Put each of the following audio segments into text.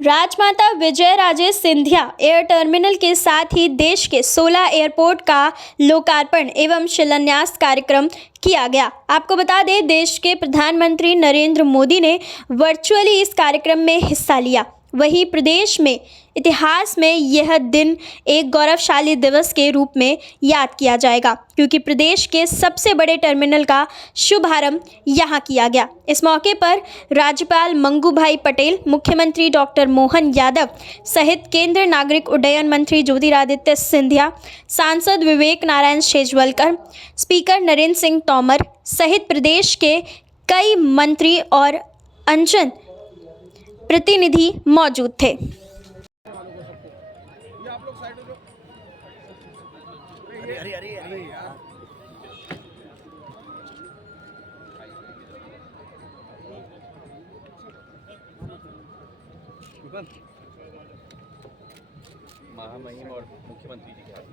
राजमाता Vijayraje Scindia air terminal के साथ ही देश के 16 एयरपोर्ट का लोकार्पण एवं शिलान्यास कार्यक्रम किया गया। आपको बता दें, देश के प्रधानमंत्री नरेंद्र मोदी ने वर्चुअली इस कार्यक्रम में हिस्सा लिया। वहीं प्रदेश में इतिहास में यह दिन एक गौरवशाली दिवस के रूप में याद किया जाएगा, क्योंकि प्रदेश के सबसे बड़े टर्मिनल का शुभारंभ यहां किया गया। इस मौके पर राज्यपाल मंगूभाई पटेल, मुख्यमंत्री डॉक्टर मोहन यादव सहित केंद्रीय नागरिक उड्डयन मंत्री ज्योतिरादित्य सिंधिया, सांसद विवेक नारायण शेजवलकर, स्पीकर नरेंद्र सिंह तोमर सहित प्रदेश के कई मंत्री और अंचल प्रतिनिधि मौजूद थे। महामहिम और मुख्यमंत्री जी के हाथ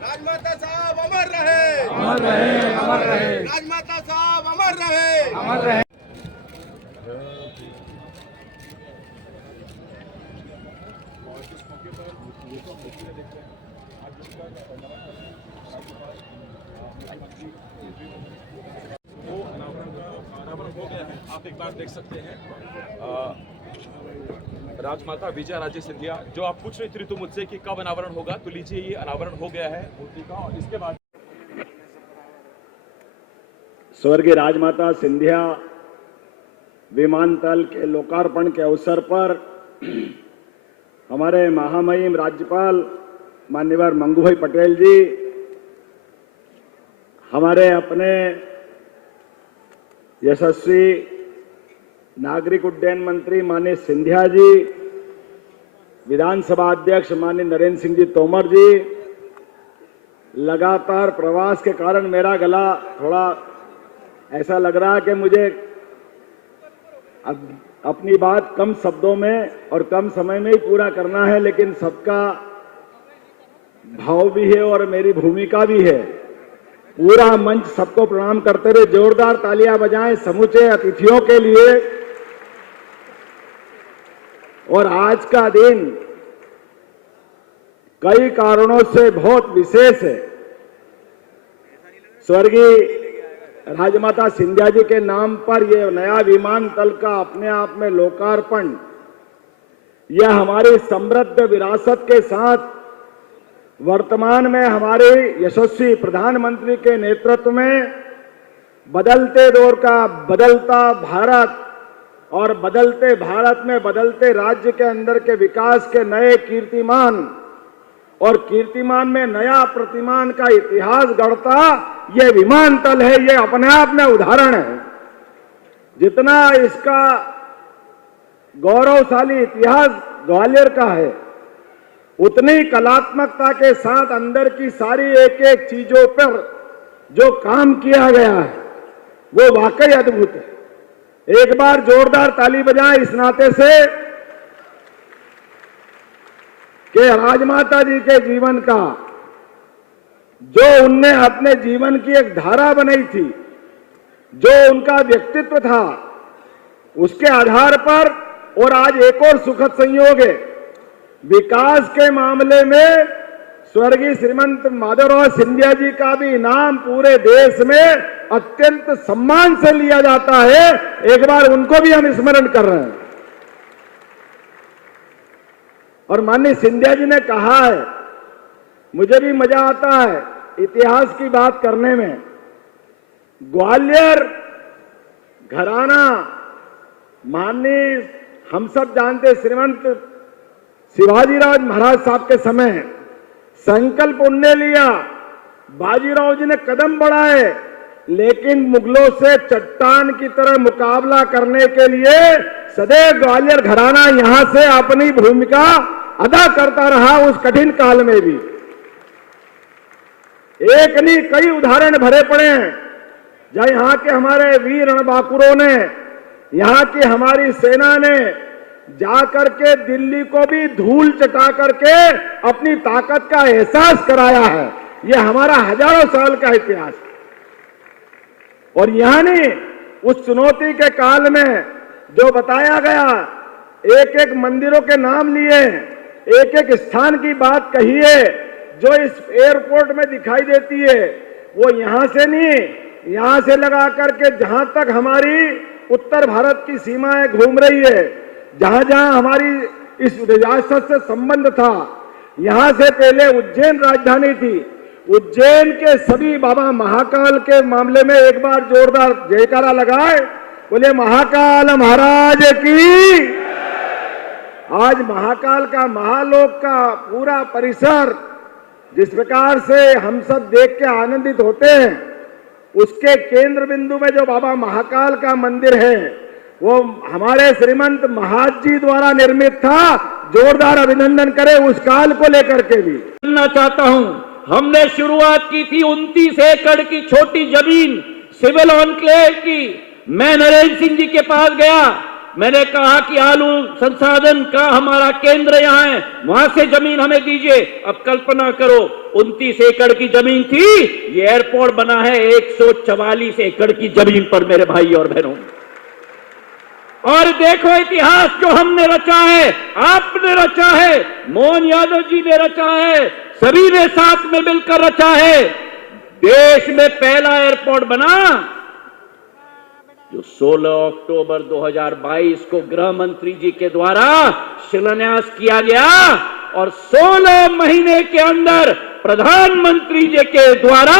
राजमाता साहब अमर रहे, अमर रहे, अमर रहे। राजमाता साहब अमर रहे, अमर रहे। अनावरण हो गया है। आप एक बार देख सकते हैं राजमाता विजयराजे सिंधिया। जो आप पूछ रही थी ऋतु मुझसे कि कब अनावरण होगा, तो लीजिए ये अनावरण हो गया है मूर्ति का, और इसके बाद स्वर्गीय राजमाता सिंधिया विमानतल के लोकार्पण के अवसर पर हमारे महामहिम राज्यपाल माननीय मंगूभाई पटेल जी, हमारे अपने यशस्वी नागरिक उड्डयन मंत्री माननीय सिंधिया जी, विधानसभा अध्यक्ष माननीय नरेंद्र सिंह जी तोमर जी, लगातार प्रवास के कारण मेरा गला थोड़ा ऐसा लग रहा है कि मुझे अपनी बात कम शब्दों में और कम समय में ही पूरा करना है, लेकिन सबका भाव भी है और मेरी भूमिका भी है। पूरा मंच सबको प्रणाम करते हुए जोरदार तालियां बजाएं समूचे अतिथियों के लिए। और आज का दिन कई कारणों से बहुत विशेष है। स्वर्गीय राजमाता सिंधिया जी के नाम पर यह नया विमानतल का अपने आप में लोकार्पण, यह हमारी समृद्ध विरासत के साथ वर्तमान में हमारे यशस्वी प्रधानमंत्री के नेतृत्व में बदलते दौर का बदलता भारत और बदलते भारत में बदलते राज्य के अंदर के विकास के नए कीर्तिमान और कीर्तिमान में नया प्रतिमान का इतिहास गढ़ता ये विमानतल है। ये अपने आप में उदाहरण है। जितना इसका गौरवशाली इतिहास ग्वालियर का है, उतनी कलात्मकता के साथ अंदर की सारी एक एक चीजों पर जो काम किया गया है वो वाकई अद्भुत है। एक बार जोरदार ताली बजाएं इस नाते से कि राजमाता जी के जीवन का जो उनने अपने जीवन की एक धारा बनाई थी, जो उनका व्यक्तित्व था, उसके आधार पर, और आज एक और सुखद संयोग है, विकास के मामले में स्वर्गीय श्रीमंत माधवराव सिंधिया जी का भी इनाम पूरे देश में अत्यंत सम्मान से लिया जाता है। एक बार उनको भी हम स्मरण कर रहे हैं। और माननीय सिंधिया जी ने कहा है, मुझे भी मजा आता है इतिहास की बात करने में। ग्वालियर घराना माननीय हम सब जानते श्रीमंत शिवाजीराव महाराज साहब के समय संकल्प उनने लिया, बाजीराव जी ने कदम बढ़ाए, लेकिन मुगलों से चट्टान की तरह मुकाबला करने के लिए सदैव ग्वालियर घराना यहां से अपनी भूमिका अदा करता रहा। उस कठिन काल में भी एक नहीं कई उदाहरण भरे पड़े हैं, जहां यहाँ के हमारे वीर रणबांकुरों ने, यहाँ की हमारी सेना ने जा करके दिल्ली को भी धूल चटा करके अपनी ताकत का एहसास कराया है। ये हमारा हजारों साल का इतिहास है। और यहां नहीं, उस चुनौती के काल में जो बताया गया, एक एक मंदिरों के नाम लिए, एक एक स्थान की बात कही है जो इस एयरपोर्ट में दिखाई देती है, वो यहां से नहीं, यहां से लगा करके जहां तक हमारी उत्तर भारत की सीमाएं घूम रही है, जहां जहां हमारी इस रियासत से संबंध था, यहां से पहले उज्जैन राजधानी थी। उज्जैन के सभी बाबा महाकाल के मामले में एक बार जोरदार जयकारा लगाए, बोले महाकाल महाराज की। आज महाकाल का, महालोक का पूरा परिसर जिस प्रकार से हम सब देख के आनंदित होते हैं, उसके केंद्र बिंदु में जो बाबा महाकाल का मंदिर है, वो हमारे श्रीमंत महाज जी द्वारा निर्मित था। जोरदार अभिनंदन करें उस काल को लेकर के भी। करना चाहता हूं, हमने शुरुआत की थी 29 एकड़ की छोटी जमीन सिविल ऑनक्लेव की। मैं नरेंद्र सिंह जी के पास गया, मैंने कहा कि आलू संसाधन का हमारा केंद्र यहाँ है, वहां से जमीन हमें दीजिए। अब कल्पना करो, 29 एकड़ की जमीन थी, ये एयरपोर्ट बना है 144 एकड़ की जमीन पर मेरे भाई और बहनों। और देखो इतिहास जो हमने रचा है, आपने रचा है, मोहन यादव जी ने रचा है, सभी ने साथ में मिलकर रचा है। देश में पहला एयरपोर्ट बना जो 16 अक्टूबर 2022 को गृह मंत्री जी के द्वारा शिलान्यास किया गया और 16 महीने के अंदर प्रधानमंत्री जी के द्वारा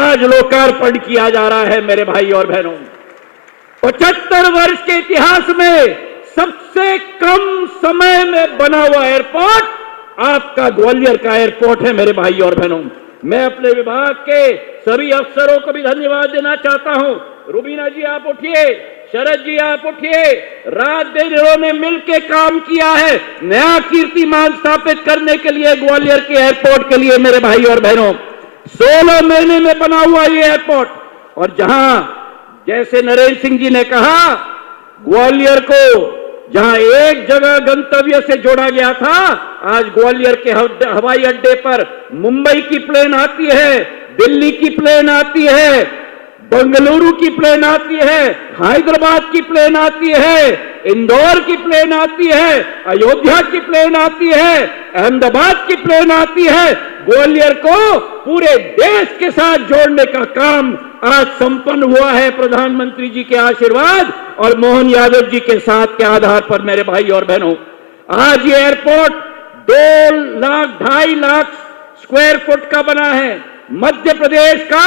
आज लोकार्पण किया जा रहा है। मेरे भाई और बहनों, 75 वर्ष के इतिहास में सबसे कम समय में बना हुआ एयरपोर्ट आपका ग्वालियर का एयरपोर्ट है। मेरे भाई और बहनों, मैं अपने विभाग के सभी अफसरों को भी धन्यवाद देना चाहता हूं। रुबीना जी आप उठिए, शरद जी आप उठिए, रात दिन इन्होंने मिलकर काम किया है नया कीर्तिमान स्थापित करने के लिए ग्वालियर के एयरपोर्ट के लिए। मेरे भाई और बहनों, 16 महीने में बना हुआ ये एयरपोर्ट, और जहां जैसे नरेंद्र सिंह जी ने कहा, ग्वालियर को जहां एक जगह गंतव्य से जोड़ा गया था, आज ग्वालियर के हवाई अड्डे पर मुंबई की प्लेन आती है, दिल्ली की प्लेन आती है, बेंगलुरु की प्लेन आती है, हैदराबाद की प्लेन आती है, इंदौर की प्लेन आती है, अयोध्या की प्लेन आती है, अहमदाबाद की प्लेन आती है। ग्वालियर को पूरे देश के साथ जोड़ने का काम आज संपन्न हुआ है प्रधानमंत्री जी के आशीर्वाद और मोहन यादव जी के साथ के आधार पर। मेरे भाई और बहनों, आज ये एयरपोर्ट 2,00,000-2.5 लाख स्क्वायर फुट का बना है। मध्य प्रदेश का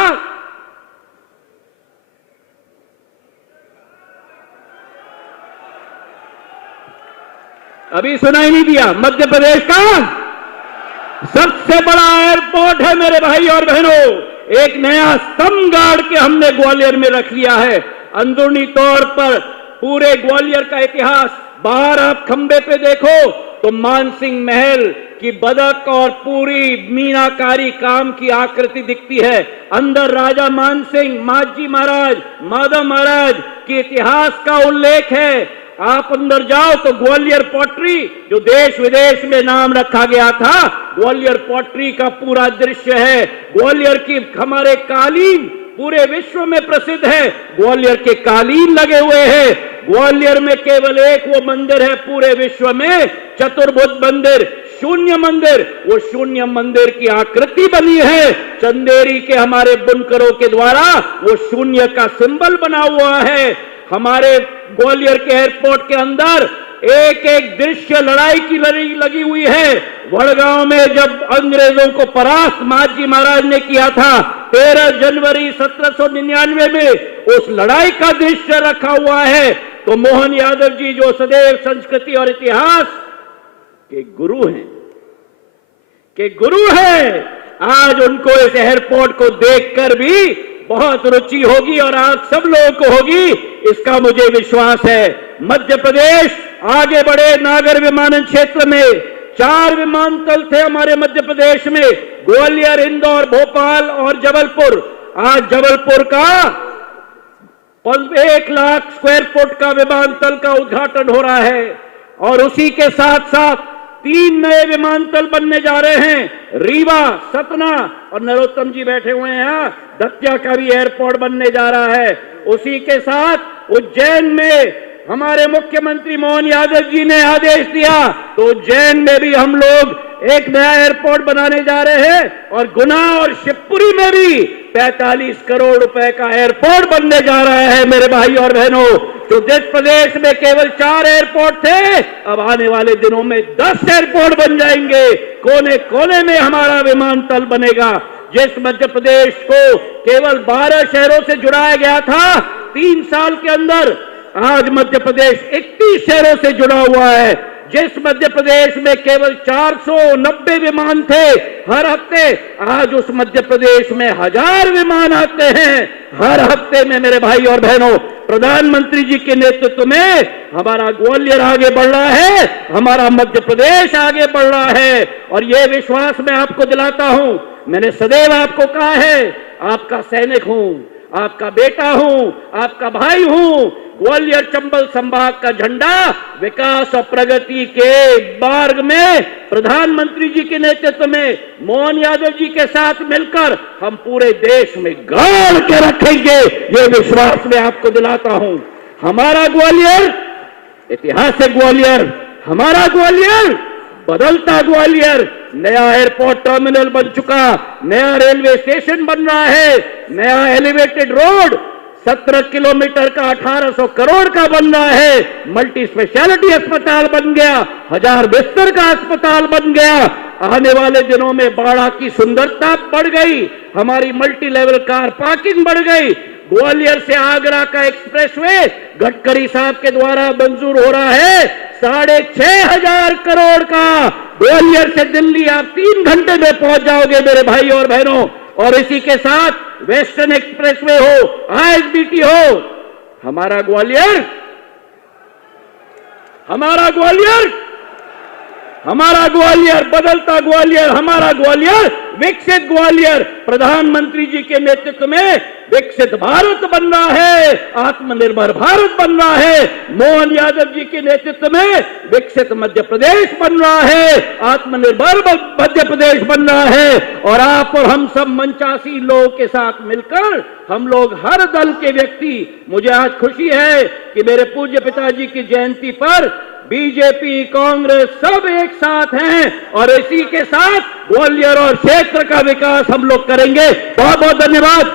अभी सुनाई नहीं दिया, मध्य प्रदेश का सबसे बड़ा एयरपोर्ट है। मेरे भाई और बहनों, एक नया स्तंभ गाड़ के हमने ग्वालियर में रख लिया है। अंदरूनी तौर पर पूरे ग्वालियर का इतिहास, बाहर आप खंबे पे देखो तो मानसिंह महल की बदक और पूरी मीनाकारी काम की आकृति दिखती है। अंदर राजा मानसिंह, माजी महाराज, माधव महाराज के इतिहास का उल्लेख है। आप अंदर जाओ तो ग्वालियर पॉटरी, जो देश विदेश में नाम रखा गया था, ग्वालियर पॉटरी का पूरा दृश्य है। ग्वालियर की हमारे कालीन पूरे विश्व में प्रसिद्ध है, ग्वालियर के कालीन लगे हुए हैं। ग्वालियर में केवल एक वो मंदिर है पूरे विश्व में, चतुर्भुज मंदिर, शून्य मंदिर। वो शून्य मंदिर की आकृति बनी है चंदेरी के हमारे बुनकरों के द्वारा, वो शून्य का सिंबल बना हुआ है। हमारे ग्वालियर के एयरपोर्ट के अंदर एक एक दृश्य लड़ाई की लगी हुई है। वड़गांव में जब अंग्रेजों को परास्त माजी महाराज ने किया था 13 जनवरी 1799 में, उस लड़ाई का दृश्य रखा हुआ है। तो मोहन यादव जी जो सदैव संस्कृति और इतिहास के गुरु हैं, आज उनको इस एयरपोर्ट को देखकर भी बहुत रुचि होगी और आप सब लोगों को होगी, इसका मुझे विश्वास है। मध्य प्रदेश आगे बढ़े। नागर विमानन क्षेत्र में 4 विमानतल थे हमारे मध्य प्रदेश में, ग्वालियर, इंदौर, भोपाल और जबलपुर। आज जबलपुर का 1 लाख स्क्वायर फुट का विमानतल का उद्घाटन हो रहा है। और उसी के साथ साथ 3 नए विमानतल बनने जा रहे हैं। रीवा, सतना और नरोत्तम जी बैठे हुए हैं यहाँ, दतिया का भी एयरपोर्ट बनने जा रहा है। उसी के साथ उज्जैन में हमारे मुख्यमंत्री मोहन यादव जी ने आदेश दिया तो उज्जैन में भी हम लोग एक नया एयरपोर्ट बनाने जा रहे हैं और गुना और शिवपुरी में भी 45 करोड़ रुपए का एयरपोर्ट बनने जा रहा है। मेरे भाई और बहनों, जो जिस प्रदेश में केवल 4 एयरपोर्ट थे, अब आने वाले दिनों में 10 एयरपोर्ट बन जाएंगे। कोने कोने में हमारा विमानतल बनेगा। जिस मध्य प्रदेश को केवल 12 शहरों से जुड़ाया गया था, 3 साल के अंदर आज मध्य प्रदेश 31 शहरों से जुड़ा हुआ है। जिस मध्य प्रदेश में केवल 490 विमान थे हर हफ्ते, आज उस मध्य प्रदेश में 1000 विमान आते हैं हर हफ्ते में। मेरे भाई और बहनों, प्रधानमंत्री जी के नेतृत्व में हमारा ग्वालियर आगे बढ़ रहा है, हमारा मध्य प्रदेश आगे बढ़ रहा है। और यह विश्वास मैं आपको दिलाता हूं, मैंने सदैव आपको कहा है, आपका सैनिक हूं, आपका बेटा हूं, आपका भाई हूं। ग्वालियर चंबल संभाग का झंडा विकास और प्रगति के मार्ग में प्रधानमंत्री जी के नेतृत्व में मोहन यादव जी के साथ मिलकर हम पूरे देश में गाड़ के रखेंगे। ये विश्वास मैं आपको दिलाता हूं। हमारा ग्वालियर ऐतिहासिक ग्वालियर, हमारा ग्वालियर बदलता ग्वालियर। नया एयरपोर्ट टर्मिनल बन चुका, नया रेलवे स्टेशन बन रहा है, नया एलिवेटेड रोड 17 किलोमीटर का 1800 करोड़ का बन रहा है, मल्टी स्पेशलिटी अस्पताल बन गया, 1000 बिस्तर का अस्पताल बन गया। आने वाले दिनों में बाड़ा की सुंदरता बढ़ गई, हमारी मल्टी लेवल कार पार्किंग बढ़ गई। ग्वालियर से आगरा का एक्सप्रेसवे गडकरी साहब के द्वारा मंजूर हो रहा है, 6500 करोड़ का। ग्वालियर से दिल्ली आप 3 घंटे में पहुंच जाओगे मेरे भाई और बहनों। और इसी के साथ वेस्टर्न एक्सप्रेसवे हो, आईएसबीटी हो, हमारा ग्वालियर, हमारा ग्वालियर, हमारा ग्वालियर बदलता ग्वालियर, हमारा ग्वालियर विकसित ग्वालियर। प्रधानमंत्री जी के नेतृत्व में विकसित भारत बन रहा है, आत्मनिर्भर भारत बन रहा है। मोहन यादव जी के नेतृत्व में विकसित मध्य प्रदेश बन रहा है, आत्मनिर्भर मध्य प्रदेश बन रहा है। और आप और हम सब 85 लोगों के साथ मिलकर हम लोग हर दल के व्यक्ति, मुझे आज खुशी है कि मेरे पूज्य पिताजी की जयंती पर बीजेपी, कांग्रेस सब एक साथ हैं और इसी के साथ ग्वालियर और क्षेत्र का विकास हम लोग करेंगे। बहुत बहुत धन्यवाद।